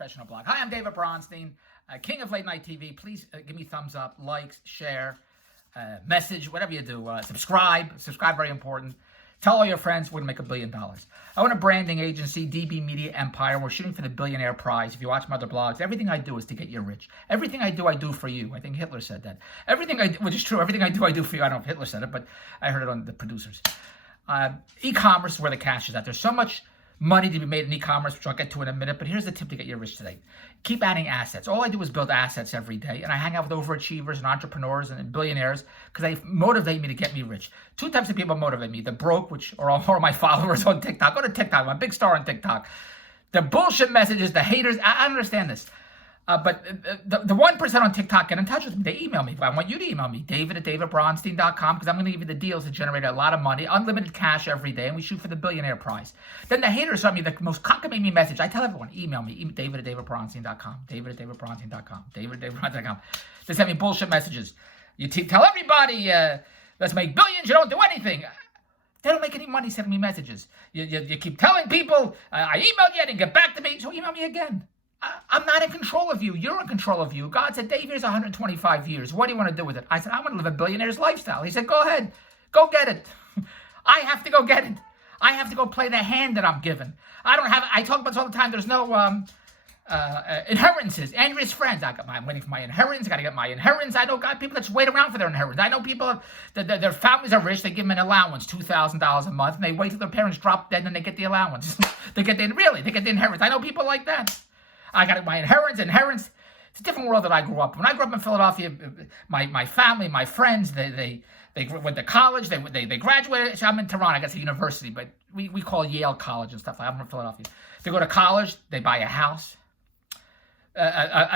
Professional blog. Hi, I'm David Bronstein, king of late night TV. Please give me thumbs up, likes, share, message, whatever you do. Subscribe, very important. Tell all your friends we're going to make $1 billion. I own a branding agency, DB Media Empire. We're shooting for the Billionaire Prize. If you watch my other blogs, everything I do is to get you rich. Everything I do for you. I think Hitler said that. Which is true. Everything I do for you. I don't know if Hitler said it, but I heard it on the producers. E-commerce is where the cash is at. There's so much money to be made in e-commerce, which I'll get to in a minute, but here's the tip to get you rich today. Keep adding assets. All I do is build assets every day, and I hang out with overachievers and entrepreneurs and billionaires because they motivate me to get me rich. Two types of people motivate me. The broke, which are all my followers on TikTok. Go to TikTok. I'm a big star on TikTok. The bullshit messages, the haters, I understand this. But the 1% on TikTok get in touch with me. They email me. I want you to email me, david@davidbronstein.com, because I'm going to give you the deals to generate a lot of money, unlimited cash every day, and we shoot for the Billionaire Prize. Then the haters send me the most cockamamie message. I tell everyone, email me, david@davidbronstein.com, david@davidbronstein.com, david@davidbronstein.com. They send me bullshit messages. You tell everybody, let's make billions, you don't do anything. They don't make any money sending me messages. You keep telling people, I emailed you, I didn't get back to me, so email me again. I'm not in control of you. You're in control of you. God said, Dave, here's 125 years. What do you want to do with it? I said, I want to live a billionaire's lifestyle. He said, go ahead. Go get it. I have to go get it. I have to go play the hand that I'm given. I talk about this all the time. There's no inheritances. Andrea's friends. I'm waiting for my inheritance. I got to get my inheritance. I know people that just wait around for their inheritance. I know people that their families are rich. They give them an allowance, $2,000 a month, and they wait till their parents drop dead and then they get the allowance. They get the inheritance. I know people like that. I got my inheritance. It's a different world that I grew up in. When I grew up in Philadelphia, my family, my friends, they went to college. They graduated. So I'm in Toronto. I guess a university, but we call Yale College and stuff like that. I'm from Philadelphia. They go to college. They buy a house,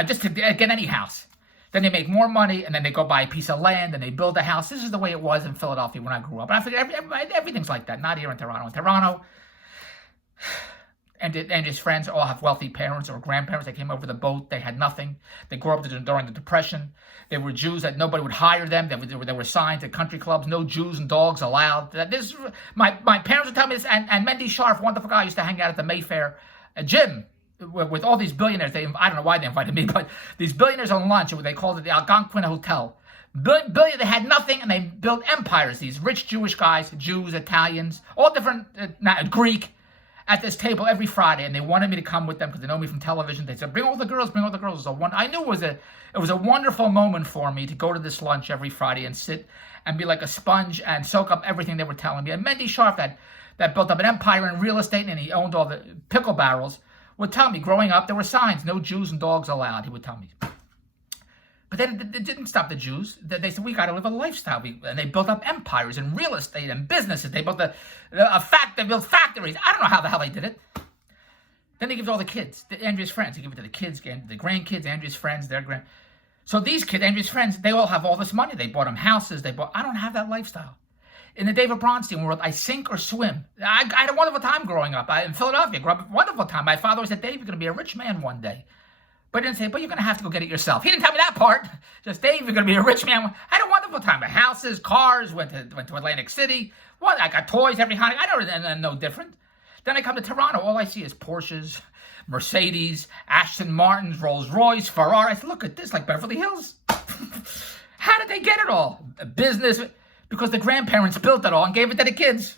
just to get any house. Then they make more money, and then they go buy a piece of land, and they build a house. This is the way it was in Philadelphia when I grew up. And I figured everything's like that. Not here in Toronto. In Toronto, and his friends all have wealthy parents or grandparents. They came over the boat. They had nothing. They grew up during the Depression. They were Jews that nobody would hire them. They were signed to country clubs. No Jews and dogs allowed. My parents would tell me this. And Mendy Sharf, wonderful guy, used to hang out at the Mayfair gym with all these billionaires. I don't know why they invited me, but these billionaires on lunch. They called it the Algonquin Hotel. They had nothing, and they built empires. These rich Jewish guys, Jews, Italians, all different, Greek, at this table every Friday, and they wanted me to come with them because they know me from television. They said, bring all the girls. I knew it was a wonderful moment for me to go to this lunch every Friday and sit and be like a sponge and soak up everything they were telling me. And Mendy Sharf, that built up an empire in real estate, and he owned all the pickle barrels, would tell me, growing up, there were signs, no Jews and dogs allowed, he would tell me. But then it didn't stop the Jews. They said, we got to live a lifestyle. And they built up empires in real estate and businesses. They built they built factories. I don't know how the hell they did it. Then they give it to all the kids, Andrea's friends. They give it to the kids, the grandkids, Andrea's friends, So these kids, Andrea's friends, they all have all this money. They bought them houses. I don't have that lifestyle. In the David Bronstein world, I sink or swim. I had a wonderful time growing up. In Philadelphia, I grew up a wonderful time. My father said, Dave, you're going to be a rich man one day. But he didn't say, but you're going to have to go get it yourself. He didn't tell me that part. Just, Dave, you're going to be a rich man. I had a wonderful time. I had houses, cars, went to Atlantic City. I got toys every holiday. I don't know different. Then I come to Toronto. All I see is Porsches, Mercedes, Aston Martins, Rolls Royce, Ferrari. I said, look at this, like Beverly Hills. How did they get it all? A business, because the grandparents built it all and gave it to the kids.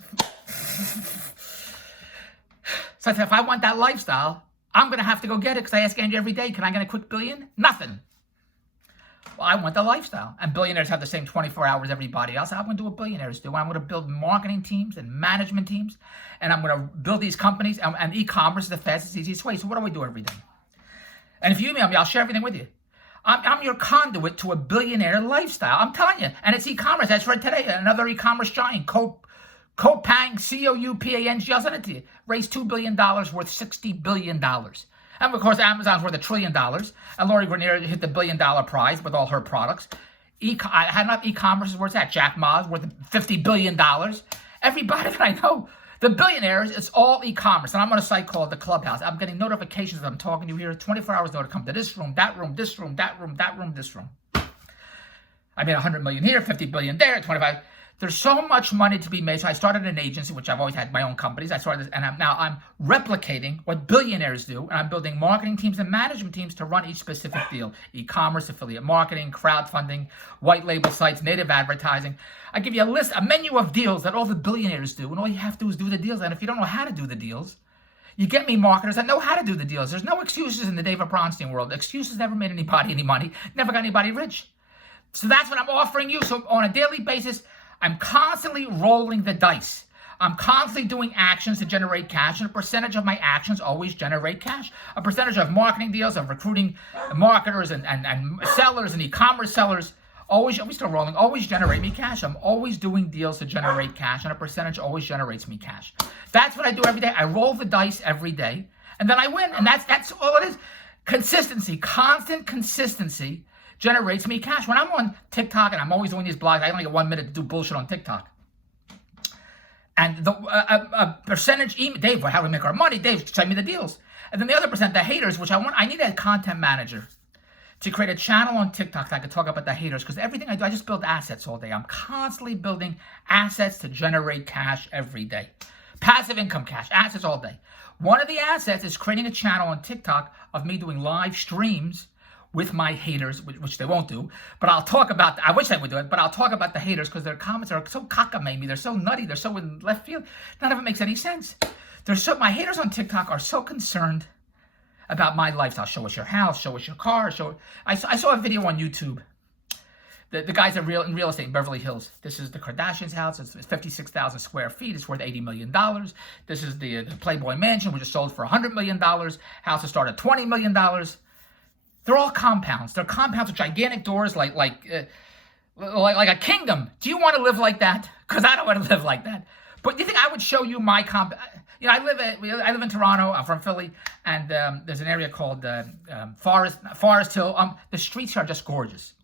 So I said, if I want that lifestyle, I'm going to have to go get it, because I ask Andrew every day, can I get a quick billion? Nothing. Well, I want the lifestyle. And billionaires have the same 24 hours everybody else. I'm going to do what billionaires do. I'm going to build marketing teams and management teams, and I'm going to build these companies, and e-commerce is the fastest, easiest way. So what do I do every day? And if you email me, I'll share everything with you. I'm your conduit to a billionaire lifestyle. I'm telling you. And it's e-commerce. That's right today. Another e-commerce giant, Coupang, Coupang, I'll send it to you. Raised $2 billion, worth $60 billion. And of course, Amazon's worth $1 trillion. And Lori Greiner hit the $1 billion prize with all her products. I had enough e-commerce is worth that. Jack Ma's worth $50 billion. Everybody that I know, the billionaires, it's all e-commerce. And I'm on a site called The Clubhouse. I'm getting notifications that I'm talking to you here. 24 hours ago to come to this room, that room, this room, that room, that room, this room. I made 100 million here, 50 billion there, 25. There's so much money to be made. So I started an agency, which I've always had my own companies. I started this, and I'm replicating what billionaires do, and I'm building marketing teams and management teams to run each specific deal: e-commerce, affiliate marketing, crowdfunding, white label sites, native advertising. I give you a menu of deals that all the billionaires do, and all you have to do is do the deals. And if you don't know how to do the deals, you get me marketers that know how to do the deals. There's no excuses in the David Bronstein world. Excuses never made anybody any money, never got anybody rich. So that's what I'm offering you. So on a daily basis, I'm constantly rolling the dice. I'm constantly doing actions to generate cash, and a percentage of my actions always generate cash. A percentage of marketing deals, of recruiting marketers and sellers and e-commerce sellers, always still rolling, always generate me cash. I'm always doing deals to generate cash, and a percentage always generates me cash. That's what I do every day. I roll the dice every day, and then I win. And that's all it is. Consistency, constant consistency generates me cash. When I'm on TikTok, and I'm always doing these blogs, I only get 1 minute to do bullshit on TikTok. And a percentage, Dave, how do we make our money? Dave, send me the deals. And then the other percent, the haters, which I need a content manager to create a channel on TikTok that I could talk about the haters, because everything I do, I just build assets all day. I'm constantly building assets to generate cash every day. Passive income cash, assets all day. One of the assets is creating a channel on TikTok of me doing live streams with my haters, which they won't do, but I'll talk about, I wish they would do it, but I'll talk about the haters because their comments are so cockamamie, they're so nutty, they're so in left field, none of it makes any sense. My haters on TikTok are so concerned about my lifestyle. Show us your house, show us your car, I saw a video on YouTube. The guys in real estate in Beverly Hills. This is the Kardashians' house. It's 56,000 square feet. It's worth $80 million. This is the Playboy Mansion, which is sold for $100 million. Houses start at $20 million. They're all compounds. They're compounds with gigantic doors, like a kingdom. Do you want to live like that? Because I don't want to live like that. But do you think I would show you my compound? You know, I live in Toronto. I'm from Philly, and there's an area called Forest Hill. The streets here are just gorgeous.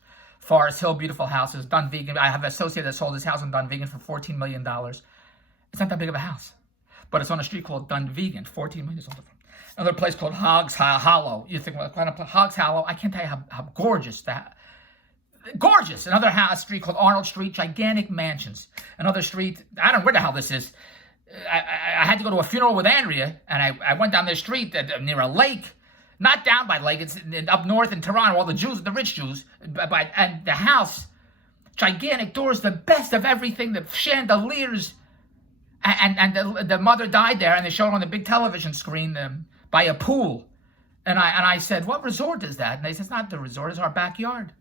Forest Hill, beautiful houses. Dunvegan. I have an associate that sold his house in Dunvegan for $14 million. It's not that big of a house, but it's on a street called Dunvegan. $14 million sold it for. Another place called Hogs Hollow. You think, well, Hogs Hollow? I can't tell you how gorgeous that. Gorgeous. Another street called Arnold Street. Gigantic mansions. Another street. I don't know where the hell this is. I had to go to a funeral with Andrea, and I went down this street near a lake. Not down by the lake. It's up north in Toronto. All the Jews, the rich Jews, and the house, gigantic doors, the best of everything. The chandeliers, and the mother died there, and they showed it on the big television screen. By a pool. And I said, what resort is that? And they said, it's not the resort, it's our backyard.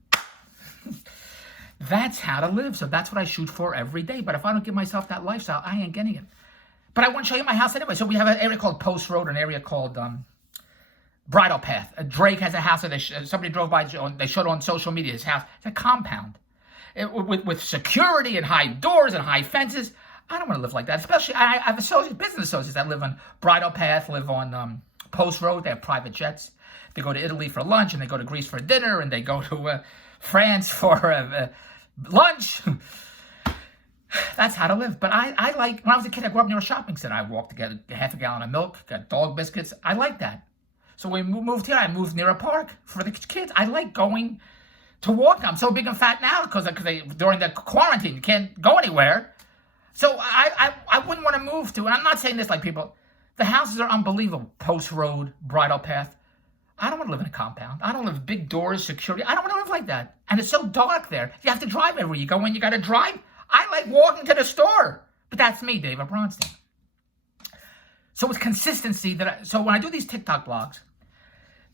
That's how to live. So that's what I shoot for every day. But if I don't give myself that lifestyle, I ain't getting it. But I want to show you my house anyway. So we have an area called Post Road, an area called Bridle Path. Drake has a house that somebody drove by, they showed it on social media, his house. It's a compound. With security and high doors and high fences. I don't want to live like that. Especially, I have business associates that live on Bridle Path, live on Post Road. They have private jets. They go to Italy for lunch, and they go to Greece for dinner, and they go to France for lunch. That's how to live. But I like, when I was a kid, I grew up near a shopping center. I walked to get half a gallon of milk, got dog biscuits. I like that. So when we moved here, I moved near a park for the kids. I like going to walk. I'm so big and fat now because during the quarantine, you can't go anywhere. So I wouldn't want to move to, and I'm not saying this like people, the houses are unbelievable. Post Road, Bridle Path. I don't want to live in a compound. I don't live big doors, security. I don't want to live like that. And it's so dark there. You have to drive everywhere you go in. You got to drive. I like walking to the store. But that's me, David Bronstein. So it's consistency so when I do these TikTok blogs,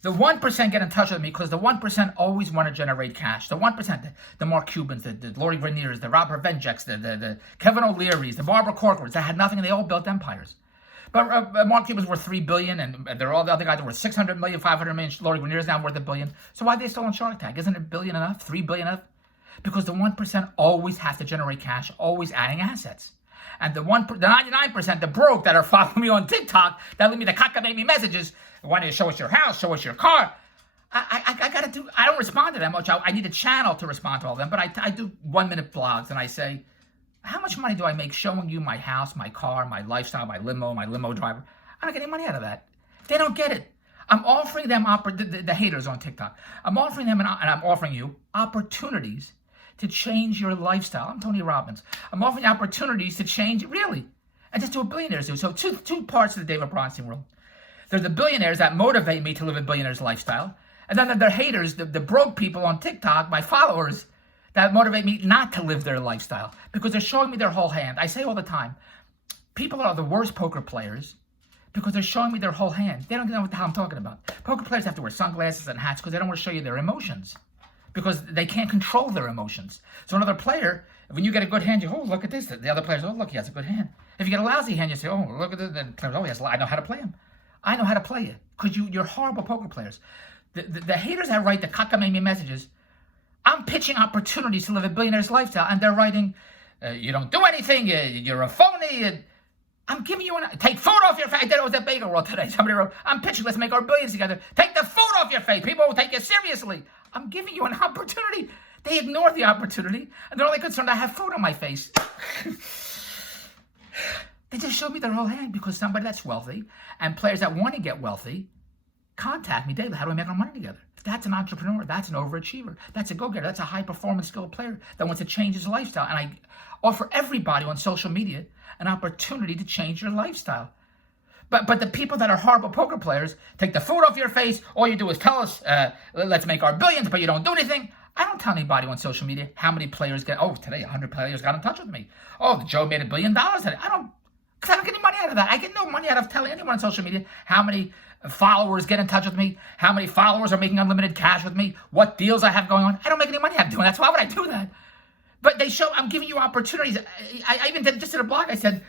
the 1% get in touch with me because the 1% always want to generate cash. The 1%, the Mark Cubans, the Lori Greniers, the Robert Venjeks, the Kevin O'Learys, the Barbara Corcorans, that had nothing and they all built empires. But Mark Cubans worth $3 billion, and they're all the other guys that were $600 million, $500 million. Lori Greniers now worth $1 billion. So why are they still on Shark Tank? Isn't $1 billion enough? $3 billion enough? Because the 1% always has to generate cash, always adding assets. And the 99%, the broke that are following me on TikTok, that leave me the cockamamie messages. Why don't you show us your house, show us your car? I got to do, I don't respond to them much. I need a channel to respond to all of them, but I do 1 minute blogs and I say, how much money do I make showing you my house, my car, my lifestyle, my limo driver? I don't get any money out of that. They don't get it. I'm offering them, the haters on TikTok, I'm offering them and I'm offering you opportunities to change your lifestyle. I'm Tony Robbins. I'm offering you opportunities to change it, really. And just do what billionaires do. So two parts of the David Bronstein world. There's the billionaires that motivate me to live a billionaire's lifestyle. And then there are haters, the broke people on TikTok, my followers, that motivate me not to live their lifestyle because they're showing me their whole hand. I say all the time, people are the worst poker players because they're showing me their whole hand. They don't know what the hell I'm talking about. Poker players have to wear sunglasses and hats because they don't want to show you their emotions because they can't control their emotions. So another player, when you get a good hand, you go, oh, look at this. The other players, oh, look, he has a good hand. If you get a lousy hand, you say, oh, look at this. Then players, oh, yes, I know how to play him. I know how to play you because you're horrible poker players. The haters that write the cockamamie messages, I'm pitching opportunities to live a billionaire's lifestyle, and they're writing, you don't do anything, you're a phony. I'm giving you take food off your face. I did it with that bagel roll today. Somebody wrote, I'm pitching, let's make our billions together. Take the food off your face. People will take you seriously. I'm giving you an opportunity. They ignore the opportunity, and they're only concerned I have food on my face. They just showed me their whole hand because somebody that's wealthy and players that want to get wealthy contact me daily. How do we make our money together? If that's an entrepreneur, that's an overachiever, that's a go-getter, that's a high-performance skilled player that wants to change his lifestyle. And I offer everybody on social media an opportunity to change your lifestyle. But the people that are horrible poker players, take the food off your face, all you do is tell us, let's make our billions, but you don't do anything. I don't tell anybody on social media how many players today 100 players got in touch with me. Oh, Joe made $1 billion today. Because I don't get any money out of that. I get no money out of telling anyone on social media how many followers get in touch with me, how many followers are making unlimited cash with me, what deals I have going on. I don't make any money out of doing that, so why would I do that? But they show I'm giving you opportunities. I even did a blog. I said,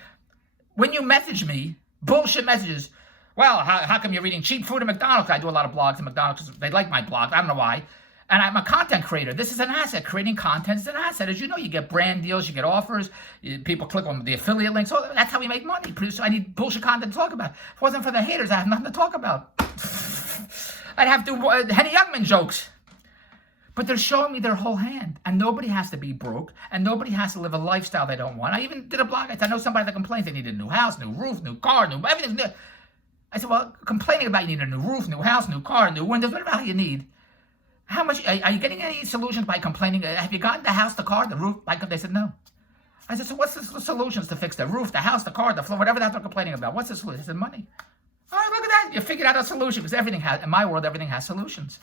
when you message me, bullshit messages, well, how come you're eating cheap food at McDonald's? I do a lot of blogs at McDonald's because they like my blogs. I don't know why. And I'm a content creator. This is an asset. Creating content is an asset. As you know, you get brand deals, you get offers, people click on the affiliate links. So that's how we make money. I need bullshit content to talk about. If it wasn't for the haters, I have nothing to talk about. I'd have to Henny Youngman jokes. But they're showing me their whole hand. And nobody has to be broke. And nobody has to live a lifestyle they don't want. I even did a blog. I know somebody that complains they need a new house, new roof, new car, new everything. New. I said, well, complaining about you need a new roof, new house, new car, new windows, whatever the hell you need. How much, are you getting any solutions by complaining? Have you gotten the house, the car, the roof? They said no. I said, so what's the solutions to fix the roof, the house, the car, the floor, whatever that they're complaining about? What's the solution? I said, money. All right, look at that. You figured out a solution because in my world, everything has solutions.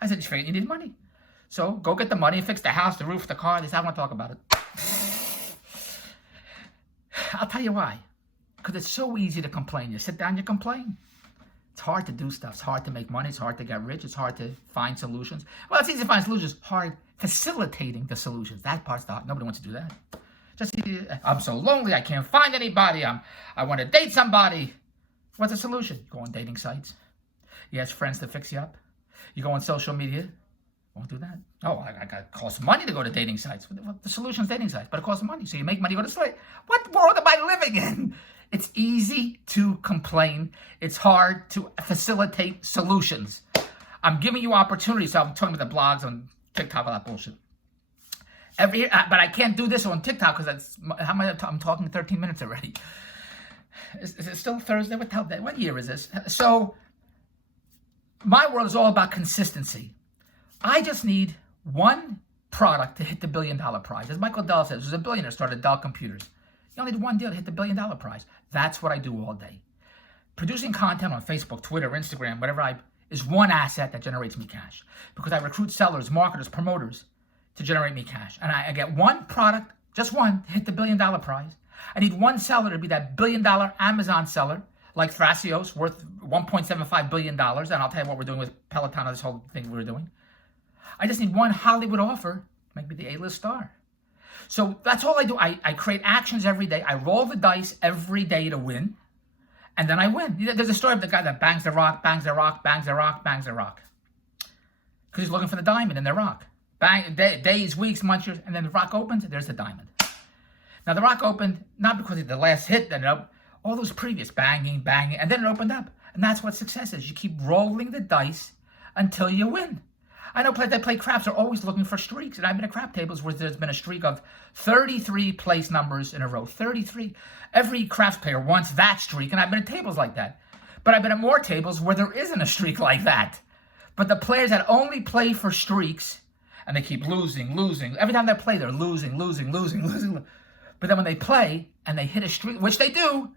I said, you figured you need money. So go get the money, fix the house, the roof, the car. They said, I want to talk about it. I'll tell you why. Because it's so easy to complain. You sit down, you complain. It's hard to do stuff. It's hard to make money. It's hard to get rich. It's hard to find solutions. Well, it's easy to find solutions. Hard facilitating the solutions. That part's the hard. Nobody wants to do that. Just, I'm so lonely. I can't find anybody. I want to date somebody. What's the solution? You go on dating sites. You ask friends to fix you up. You go on social media. Won't do that. Oh, it costs money to go to dating sites. The solution is dating sites, but it costs money. So you make money, go to site. What world am I living in? It's easy to complain. It's hard to facilitate solutions. I'm giving you opportunities. So I'm talking about the blogs on TikTok, all that bullshit. But I can't do this on TikTok because I'm talking 13 minutes already. Is it still Thursday? What year is this? So my world is all about consistency. I just need one product to hit the $1 billion prize. As Michael Dell says, there's a billionaire started Dell Computers. You only need one deal to hit the $1 billion prize. That's what I do all day. Producing content on Facebook, Twitter, Instagram, whatever is one asset that generates me cash. Because I recruit sellers, marketers, promoters to generate me cash. And I get one product, just one, to hit the $1 billion prize. I need one seller to be that $1 billion Amazon seller, like Thrasios, worth $1.75 billion. And I'll tell you what we're doing with Peloton, this whole thing we're doing. I just need one Hollywood offer to make me the A-list star. So that's all I do. I create actions every day. I roll the dice every day to win. And then I win. There's a story of the guy that bangs the rock, bangs the rock, bangs the rock, bangs the rock. Because he's looking for the diamond in the rock. Bang, days, weeks, months, years, and then the rock opens, there's the diamond. Now the rock opened, not because of the last hit, then all those previous banging, and then it opened up. And that's what success is. You keep rolling the dice until you win. I know players that play craps are always looking for streaks. And I've been at crap tables where there's been a streak of 33 place numbers in a row. 33. Every craps player wants that streak. And I've been at tables like that. But I've been at more tables where there isn't a streak like that. But the players that only play for streaks and they keep losing. Every time they play, they're losing. But then when they play and they hit a streak, which they do,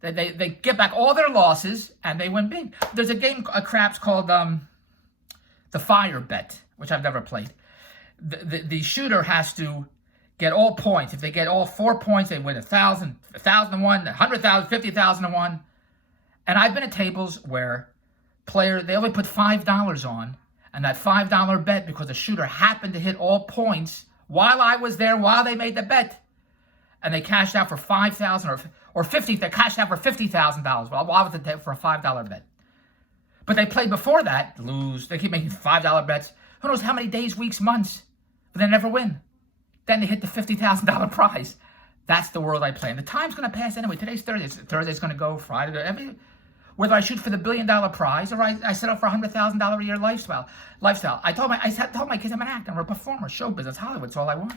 they get back all their losses and they win big. There's a game of craps called the Fire Bet, which I've never played. The shooter has to get all points. If they get all 4 points, they win 1,000, 1,001, 100,000, 50,000 to 1. And I've been at tables where they only put $5 on, and that $5 bet, because the shooter happened to hit all points while I was there, while they made the bet, and they cashed out for $5,000 or 50. They cashed out for $50,000 while I was at for a $5 bet. But they played before that, lose. They keep making $5 bets. Who knows how many days, weeks, months, but they never win. Then they hit the $50,000 prize. That's the world I play. And the time's going to pass anyway. Today's Thursday. Thursday's going to go. Friday. Whether I shoot for the $1 billion prize or I set up for $100,000 a year lifestyle. I told my kids I'm an actor, I'm a performer, show business, Hollywood. It's all I want.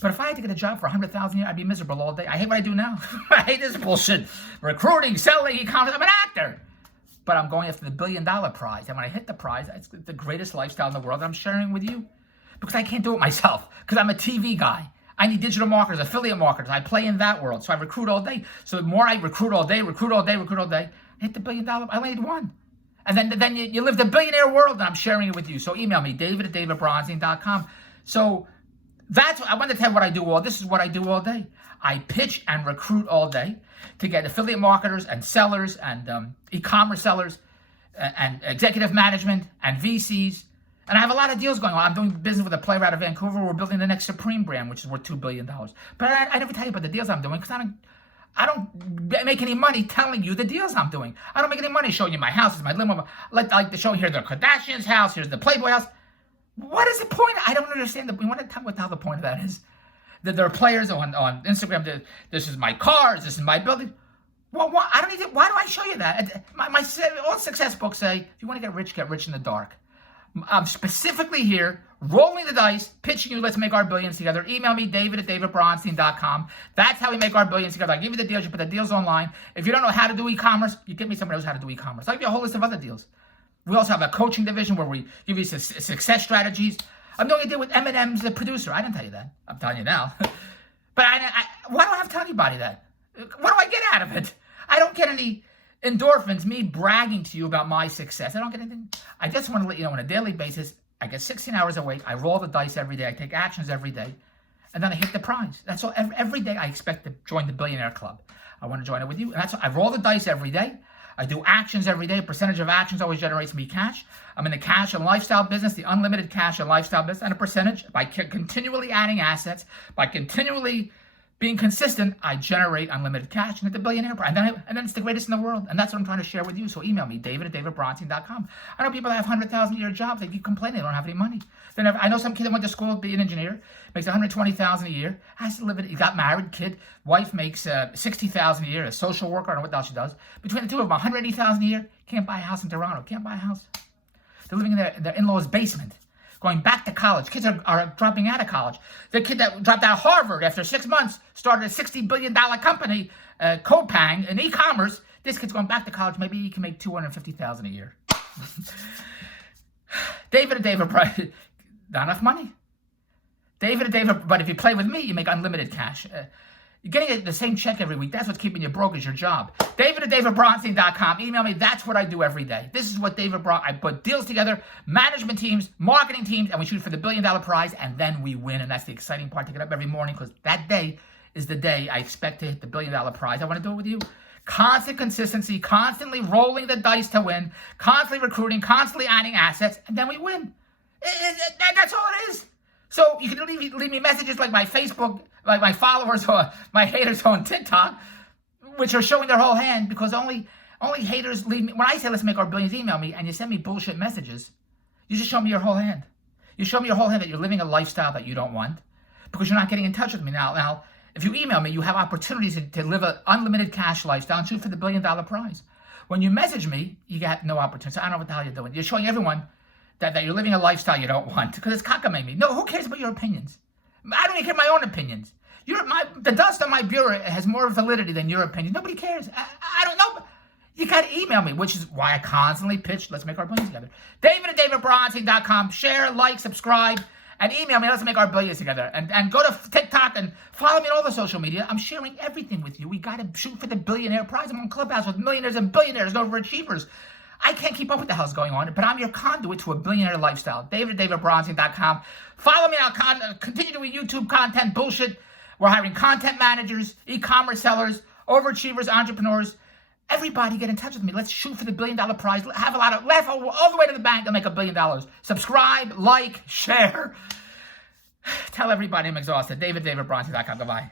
But if I had to get a job for $100,000 a year, I'd be miserable all day. I hate what I do now. I hate this bullshit. Recruiting, selling, e-commerce. I'm an actor. But I'm going after the $1 billion prize. And when I hit the prize, it's the greatest lifestyle in the world that I'm sharing with you. Because I can't do it myself. Because I'm a TV guy. I need digital marketers, affiliate marketers. I play in that world. So I recruit all day. So the more I recruit all day, hit the $1 billion. I only need one. And then you live the billionaire world, and I'm sharing it with you. So email me, david@davidbronstein.com. So I wanted to tell you what I do this is what I do all day. I pitch and recruit all day to get affiliate marketers and sellers and e-commerce sellers and executive management and VCs. And I have a lot of deals going on. I'm doing business with a playwright out of Vancouver. We're building the next Supreme brand, which is worth $2 billion. But I never tell you about the deals I'm doing because I don't make any money telling you the deals I'm doing. I don't make any money showing you my houses, my limo. Like to show here the Kardashians' house, here's the Playboy house. What is the point? I don't understand. We want to tell what the point of that is. That there are players on Instagram. This is my cars. This is my building. Well, I don't need to. Why do I show you that? All success books say, if you want to get rich in the dark. I'm specifically here, rolling the dice, pitching you, let's make our billions together. Email me, david@davidbronstein.com. That's how we make our billions together. I give you the deals, you put the deals online. If you don't know how to do e-commerce, you get me somebody who knows how to do e-commerce. I'll give you a whole list of other deals. We also have a coaching division where we give you success strategies. I'm doing a deal with M&M's, the producer. I didn't tell you that. I'm telling you now. But why do I have to tell anybody that? What do I get out of it? I don't get any endorphins, me bragging to you about my success. I don't get anything. I just want to let you know on a daily basis, I get 16 hours a week. I roll the dice every day. I take actions every day. And then I hit the prize. That's all. Every day I expect to join the Billionaire Club. I want to join it with you. And I roll the dice every day. I do actions every day. A percentage of actions always generates me cash. I'm in the cash and lifestyle business, the unlimited cash and lifestyle business. And a percentage, by continually adding assets, by continually being consistent, I generate unlimited cash and hit the billionaire prize. And then it's the greatest in the world. And that's what I'm trying to share with you. So email me, david@davidbronstein.com. I know people that have $100,000 a year jobs. They keep complaining they don't have any money. I know some kid that went to school to be an engineer, makes $120,000 a year, has to live it. He got married, kid, wife makes $60,000 a year, a social worker, I don't know what else she does. Between the two of them, $180,000 a year, can't buy a house in Toronto, can't buy a house. They're living in their in-laws' basement. Going back to college. Kids are dropping out of college. The kid that dropped out of Harvard after 6 months started a $60 billion company, Copang, in e-commerce. This kid's going back to college. Maybe he can make $250,000 a year. David, not enough money. David, but if you play with me, you make unlimited cash. You're getting the same check every week. That's what's keeping you broke is your job. david@davidbronstein.com. Email me. That's what I do every day. This is what I put deals together, management teams, marketing teams, and we shoot for the $1 billion prize, and then we win. And that's the exciting part, to get up every morning, because that day is the day I expect to hit the $1 billion prize. I want to do it with you. Constant consistency, constantly rolling the dice to win, constantly recruiting, constantly adding assets, and then we win. That's all it is. So you can leave me messages like my Facebook, like my followers or my haters on TikTok, which are showing their whole hand, because only haters leave me. When I say let's make our billions, email me, and you send me bullshit messages, you just show me your whole hand. You show me your whole hand that you're living a lifestyle that you don't want, because you're not getting in touch with me. Now, if you email me, you have opportunities to live an unlimited cash lifestyle and shoot for the $1 billion prize. When you message me, you got no opportunity. So I don't know what the hell you're doing. You're showing everyone that you're living a lifestyle you don't want, because it's cockamamie. No, who cares about your opinions? I don't even care my own opinions. The dust on my bureau has more validity than your opinion. Nobody cares. I don't know. You got to email me, which is why I constantly pitch, let's make our plans together. David@davidbronstein.com. Share, like, subscribe, And email me. Let's make our billions together. And go to TikTok and follow me on all the social media. I'm sharing everything with you. We got to shoot for the billionaire prize. I'm on Clubhouse with millionaires and billionaires and overachievers. I can't keep up with the hell's going on, but I'm your conduit to a billionaire lifestyle. davidbronstein.com. Follow me. I'll continue doing YouTube content bullshit. We're hiring content managers, e-commerce sellers, overachievers, entrepreneurs. Everybody get in touch with me. Let's shoot for the $1 billion prize. Have a lot of laugh all the way to the bank and make $1 billion. Subscribe, like, share. Tell everybody I'm exhausted. davidbronstein.com. Goodbye.